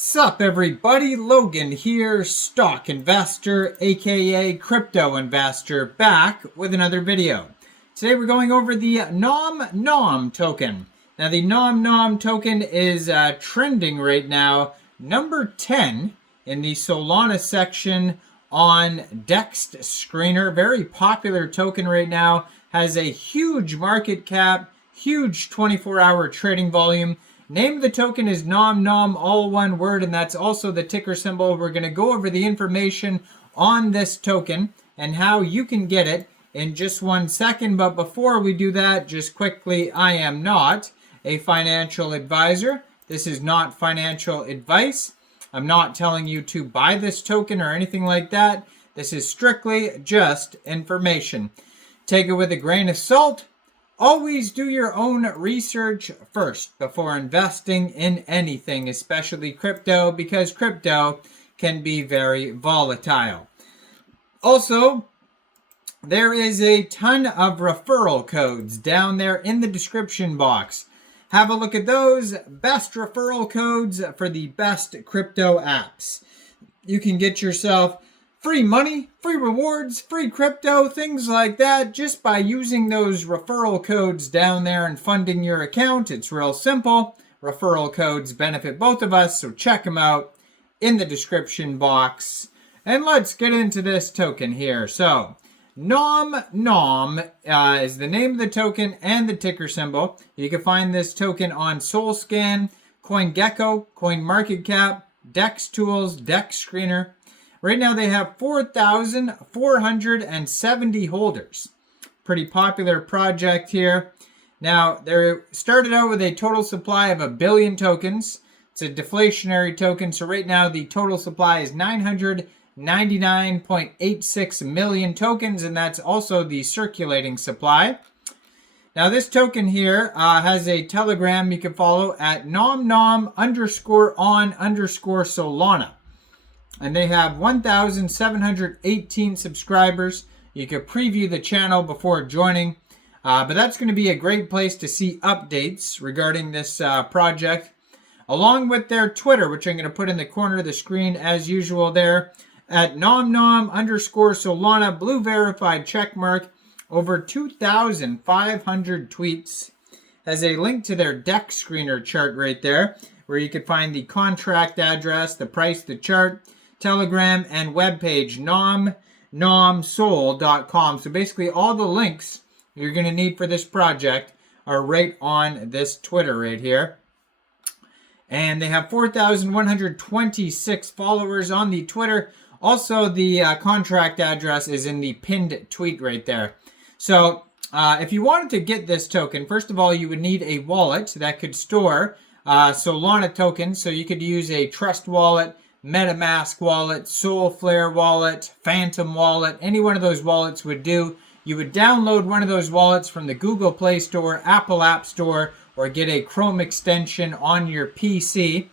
Sup everybody, Logan here, stock investor aka crypto investor, back with another video. Today we're going over the NomNom token. Now the NomNom token is trending right now, number 10 in the Solana section on DEX Screener. Very popular token right now, has a huge market cap, huge 24-hour trading volume. Name of the token is NomNom, all one word, and that's also the ticker symbol. We're going to go over the information on this token and how you can get it in just 1 second. But before we do that, just quickly, I am not a financial advisor. This is not financial advice. I'm not telling you to buy this token or anything like that. This is strictly just information. Take it with a grain of salt. Always do your own research first before investing in anything, especially crypto, because crypto can be very volatile. Also, there is a ton of referral codes down there in the description box. Have a look at those. Best referral codes for the best crypto apps. You can get yourself free money, free rewards, free crypto, things like that, just by using those referral codes down there and funding your account. It's real simple. Referral codes benefit both of us, so check them out in the description box. And let's get into this token here. So, NomNom is the name of the token and the ticker symbol. You can find this token on SolScan, CoinGecko, CoinMarketCap, DEX Tools, DEX Screener. Right now they have 4,470 holders. Pretty popular project here. Now, they started out with a total supply of 1 billion tokens. It's a deflationary token, so right now the total supply is 999.86 million tokens, and that's also the circulating supply. Now, this token here has a Telegram you can follow at NomNom_on_Solana. And they have 1,718 subscribers. You can preview the channel before joining. But that's going to be a great place to see updates regarding this project. Along with their Twitter, which I'm going to put in the corner of the screen as usual there. At NomNom_Solana, blue verified checkmark. Over 2,500 tweets. Has a link to their DEX Screener chart right there, where you can find the contract address, the price, the chart, Telegram, and webpage, NomNomSol.com. So basically all the links you're going to need for this project are right on this Twitter right here. And they have 4,126 followers on the Twitter. Also, the contract address is in the pinned tweet right there. So if you wanted to get this token, first of all, you would need a wallet that could store Solana tokens. So you could use a Trust wallet, MetaMask wallet, Solflare wallet, Phantom wallet. Any one of those wallets would do. You would download one of those wallets from the Google Play Store, Apple App Store, or get a Chrome extension on your PC.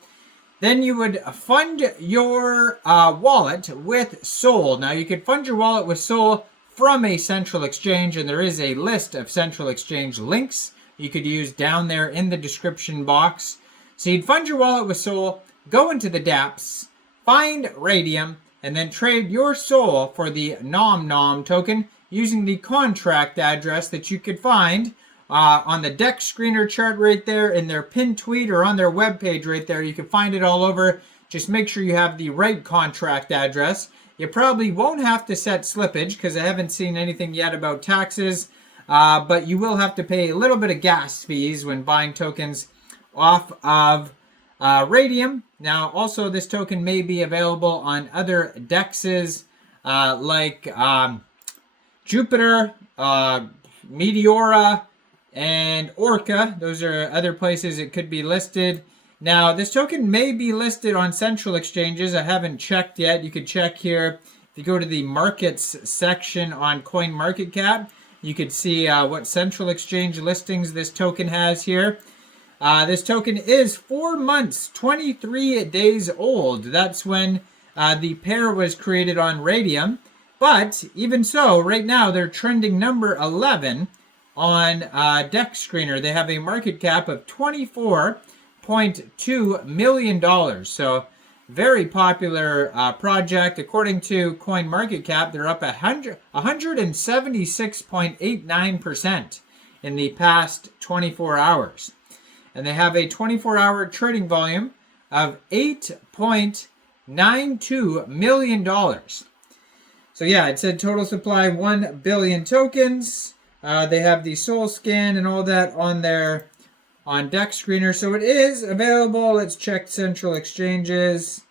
Then you would fund your wallet with Sol. Now, you could fund your wallet with Sol from a central exchange, and there is a list of central exchange links you could use down there in the description box. So you'd fund your wallet with Sol, go into the dApps, find RAYDIUM, and then trade your Sol for the NomNom token using the contract address that you could find on the DEX Screener chart right there, in their pinned tweet, or on their webpage right there. You can find it all over. Just make sure you have the right contract address. You probably won't have to set slippage because I haven't seen anything yet about taxes, but you will have to pay a little bit of gas fees when buying tokens off of RAYDIUM. Now, also, this token may be available on other DEXs like Jupiter, METEORA, and Orca. Those are other places it could be listed. Now, this token may be listed on central exchanges. I haven't checked yet. You could check here. If you go to the markets section on CoinMarketCap, you could see what central exchange listings this token has here. This token is 4 months, 23 days old. That's when the pair was created on RAYDIUM. But even so, right now, they're trending number 11 on DEX Screener. They have a market cap of $24.2 million. So very popular project. According to CoinMarketCap, they're up 176.89% in the past 24 hours. And they have a 24-hour trading volume of $8.92 million. So yeah, it said total supply 1 billion tokens. They have the Soul Scan and all that on their DEX screener. So it is available. Let's check central exchanges.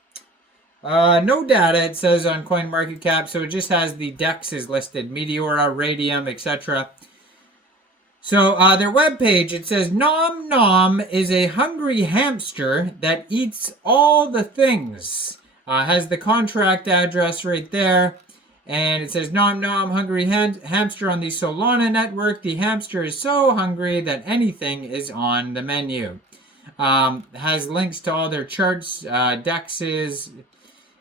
No data, it says on CoinMarketCap. So it just has the DEXs listed. METEORA, RAYDIUM, etc. So their webpage, it says, NomNom is a hungry hamster that eats all the things. Has the contract address right there. And it says, NomNom, hungry hamster on the Solana network. The hamster is so hungry that anything is on the menu. Has links to all their charts, DEXs,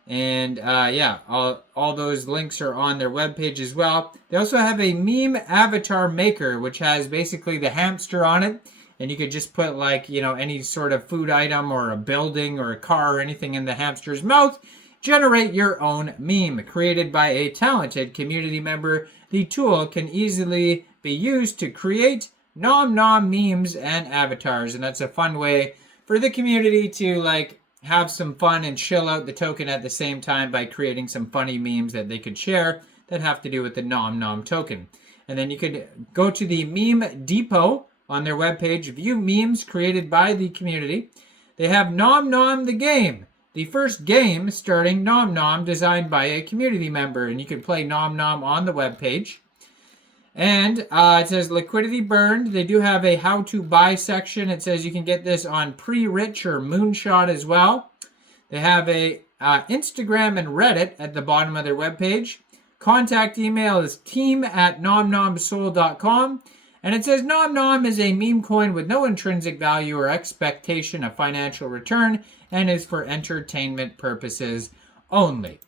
and yeah, all those links are on their webpage as well. They also have a meme avatar maker, which has basically the hamster on it. And you could just put like, you know, any sort of food item or a building or a car or anything in the hamster's mouth. Generate your own meme created by a talented community member. The tool can easily be used to create NomNom memes and avatars. And that's a fun way for the community to like have some fun and chill out the token at the same time by creating some funny memes that they could share that have to do with the NomNom token. And then you could go to the Meme Depot on their webpage, view memes created by the community. They have NomNom the game. The first game starting NomNom designed by a community member, and you can play NomNom on the webpage. And it says liquidity burned. They do have a how to buy section. It says you can get this on Pre-Rich or Moonshot as well. They have a Instagram and Reddit at the bottom of their webpage. Contact email is team@nomnomsol.com. And it says NomNom is a meme coin with no intrinsic value or expectation of financial return and is for entertainment purposes only.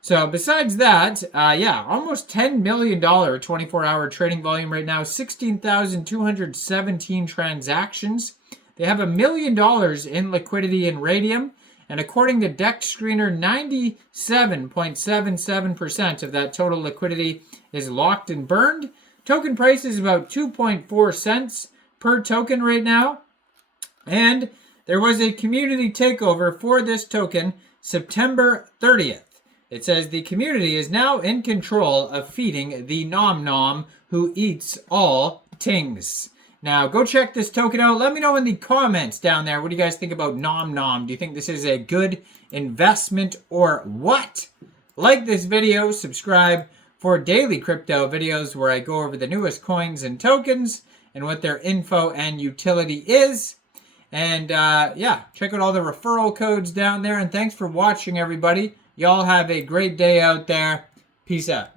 So besides that, yeah, almost $10 million 24-hour trading volume right now, 16,217 transactions. They have $1 million in liquidity in Raydium. And according to DEX Screener, 97.77% of that total liquidity is locked and burned. Token price is about 2.4 cents per token right now. And there was a community takeover for this token September 30th. It says the community is now in control of feeding the NomNom who eats all things. Now, go check this token out. Let me know in the comments down there. What do you guys think about NomNom? Do you think this is a good investment or what? Like this video, subscribe for daily crypto videos where I go over the newest coins and tokens and what their info and utility is. And yeah, check out all the referral codes down there. And thanks for watching, everybody. Y'all have a great day out there. Peace out.